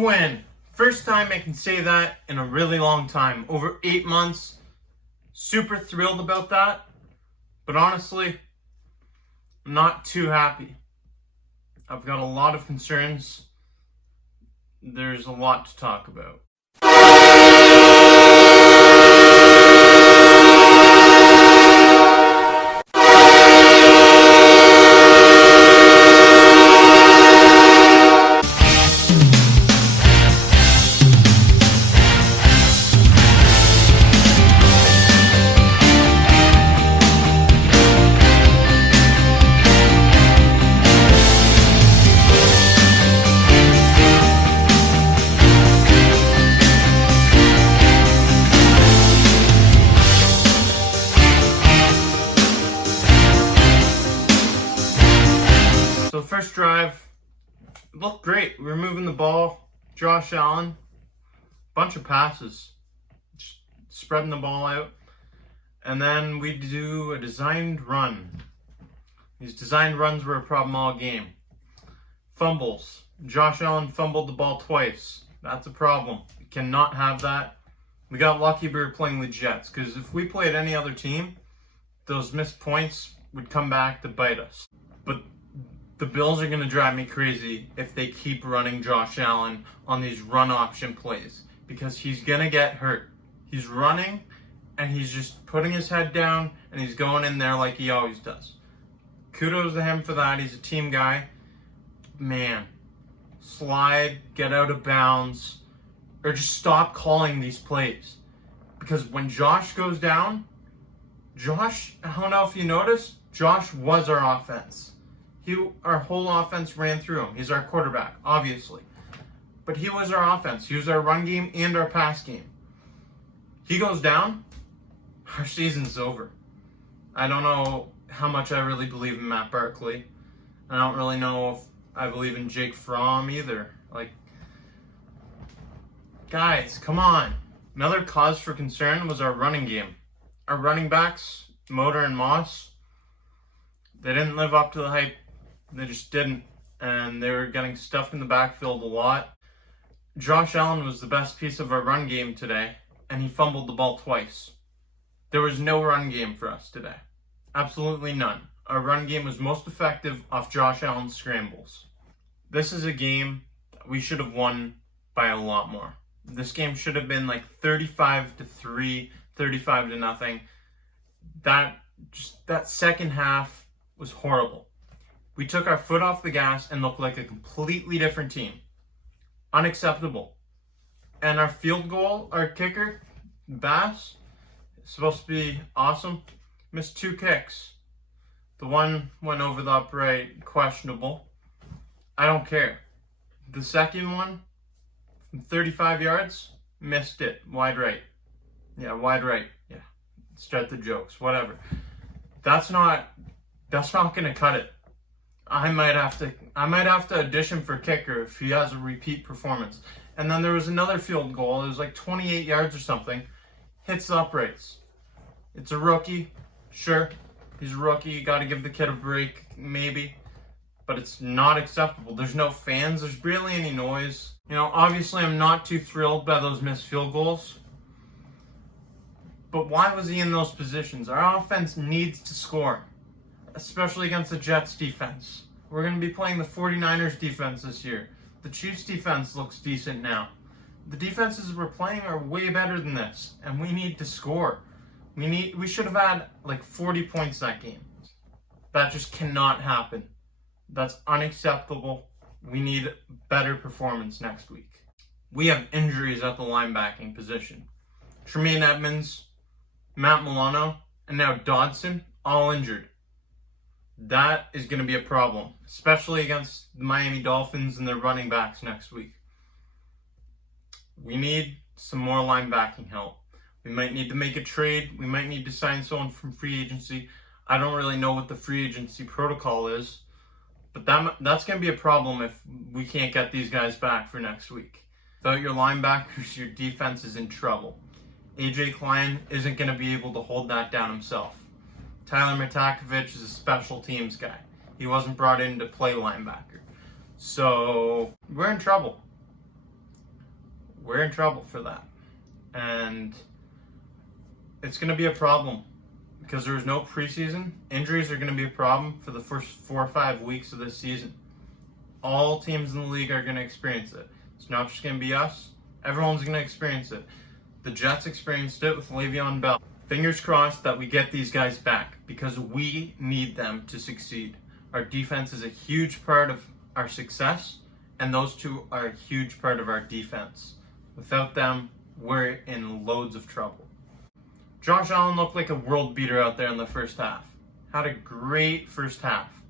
win. First time I can say that in a really long time. Over 8 months. Super thrilled about that. But honestly, I'm not too happy. I've got a lot of concerns. There's a lot to talk about. So first drive, it looked great. We were moving the ball. Josh Allen, bunch of passes, just spreading the ball out. And then we do a designed run. These designed runs were a problem all game. Fumbles. Josh Allen fumbled the ball twice. That's a problem. We cannot have that. We got lucky we were playing the Jets, because if we played any other team, those missed points would come back to bite us. But the Bills are going to drive me crazy if they keep running Josh Allen on these run option plays, because he's going to get hurt. He's running and he's just putting his head down and he's going in there like he always does. Kudos to him for that. He's a team guy. Man, slide, get out of bounds, or just stop calling these plays. Because when Josh goes down, I don't know if you noticed, Josh was our offense. Our whole offense ran through him. He's our quarterback, obviously. But he was our offense. He was our run game and our pass game. He goes down, our season's over. I don't know how much I really believe in Matt Barkley. I don't really know if I believe in Jake Fromm either. Guys, come on. Another cause for concern was our running game. Our running backs, Motor and Moss, they didn't live up to the hype. They just didn't, and they were getting stuffed in the backfield a lot. Josh Allen was the best piece of our run game today, and he fumbled the ball twice. There was no run game for us today. Absolutely none. Our run game was most effective off Josh Allen's scrambles. This is a game that we should have won by a lot more. This game should have been like 35-3, 35-0. That second half was horrible. We took our foot off the gas and looked like a completely different team. Unacceptable. And our field goal, our kicker, Bass, supposed to be awesome, missed 2 kicks. The one went over the upright, questionable. I don't care. The second one, from 35 yards, missed it, wide right. Yeah, wide right. Yeah, start the jokes, whatever. That's not going to cut it. I might have to audition for kicker if he has a repeat performance. And then there was another field goal. It was like 28 yards or something. Hits the uprights. It's a rookie. Sure, he's a rookie. You got to give the kid a break, maybe. But it's not acceptable. There's no fans. There's barely any noise. Obviously I'm not too thrilled by those missed field goals. But why was he in those positions? Our offense needs to score, especially against the Jets defense. We're going to be playing the 49ers defense this year. The Chiefs defense looks decent now. The defenses we're playing are way better than this, and we need to score. We should have had like 40 points that game. That just cannot happen. That's unacceptable. We need better performance next week. We have injuries at the linebacking position. Tremaine Edmonds, Matt Milano, and now Dodson, all injured. That is going to be a problem, especially against the Miami Dolphins and their running backs next week. We need some more linebacking help. We might need to make a trade. We might need to sign someone from free agency. I don't really know what the free agency protocol is, but that's going to be a problem if we can't get these guys back for next week. Without your linebackers, your defense is in trouble. AJ Klein isn't going to be able to hold that down himself. Tyler Matakovich is a special teams guy. He wasn't brought in to play linebacker. So we're in trouble. we're in trouble for that. And it's going to be a problem because there was no preseason. Injuries are going to be a problem for the first 4 or 5 weeks of this season. All teams in the league are going to experience it. It's not just going to be us. Everyone's going to experience it. The Jets experienced it with Le'Veon Bell. Fingers crossed that we get these guys back because we need them to succeed. Our defense is a huge part of our success, and those two are a huge part of our defense. Without them, we're in loads of trouble. Josh Allen looked like a world beater out there in the first half. Had a great first half.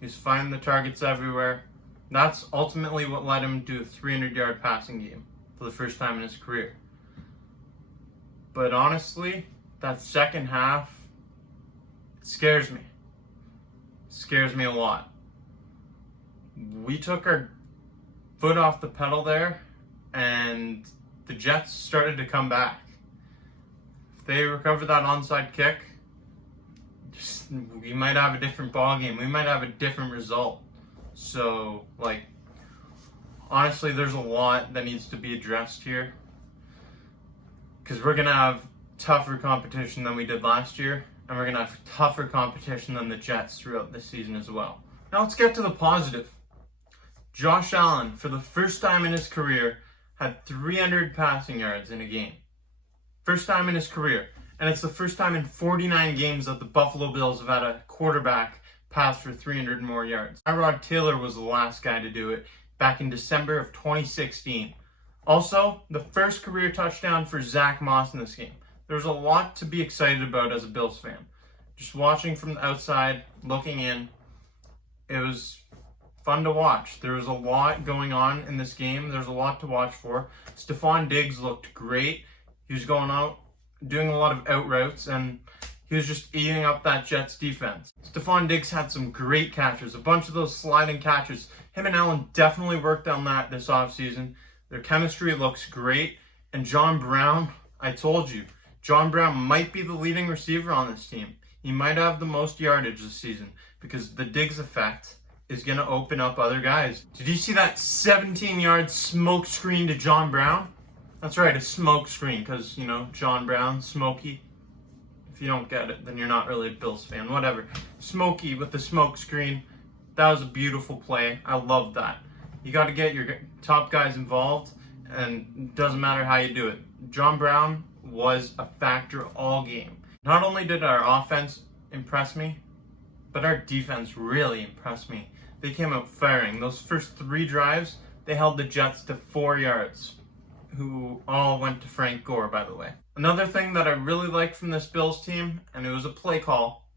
He was finding the targets everywhere. That's ultimately what led him to a 300-yard passing game for the first time in his career. But honestly, that second half, it scares me. It scares me a lot. We took our foot off the pedal there, and the Jets started to come back. If they recover that onside kick, we might have a different ball game. We might have a different result. So, honestly, there's a lot that needs to be addressed here. Because we're going to have tougher competition than we did last year. And we're going to have tougher competition than the Jets throughout this season as well. Now let's get to the positive. Josh Allen, for the first time in his career, had 300 passing yards in a game. First time in his career. And it's the first time in 49 games that the Buffalo Bills have had a quarterback pass for 300 more yards. Tyrod Taylor was the last guy to do it back in December of 2016. Also, the first career touchdown for Zach Moss in this game. There's a lot to be excited about as a Bills fan. Just watching from the outside, looking in, it was fun to watch. There was a lot going on in this game. There's a lot to watch for. Stephon Diggs looked great. He was going out, doing a lot of out routes, and he was just eating up that Jets defense. Stephon Diggs had some great catches, a bunch of those sliding catches. Him and Allen definitely worked on that this offseason. Their chemistry looks great. And John Brown, I told you, John Brown might be the leading receiver on this team. He might have the most yardage this season because the Diggs effect is going to open up other guys. Did you see that 17-yard smoke screen to John Brown? That's right, a smoke screen because, John Brown, Smokey. If you don't get it, then you're not really a Bills fan. Whatever. Smokey with the smoke screen. That was a beautiful play. I love that. You got to get your top guys involved, and it doesn't matter how you do it. John Brown was a factor all game. Not only did our offense impress me, but our defense really impressed me. They came out firing. Those first 3 drives, they held the Jets to 4 yards, who all went to Frank Gore, by the way. Another thing that I really liked from this Bills team, and it was a play call,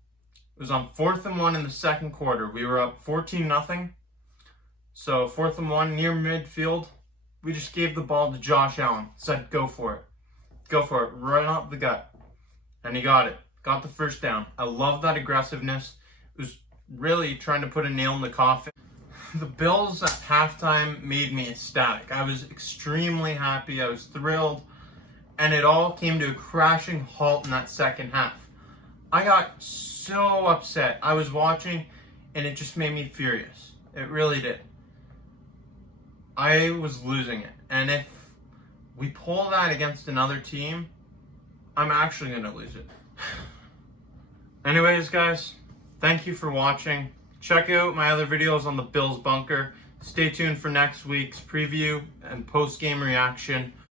it was on 4th and 1 in the second quarter. We were up 14-0. So 4th and 1 near midfield, we just gave the ball to Josh Allen. Said, go for it. Go for it. Right up the gut. And he got it. Got the first down. I love that aggressiveness. It was really trying to put a nail in the coffin. The Bills at halftime made me ecstatic. I was extremely happy. I was thrilled. And it all came to a crashing halt in that second half. I got so upset. I was watching, and it just made me furious. It really did. I was losing it. And if we pull that against another team, I'm actually going to lose it. Anyways, guys, thank you for watching. Check out my other videos on the Bills Bunker. Stay tuned for next week's preview and post-game reaction.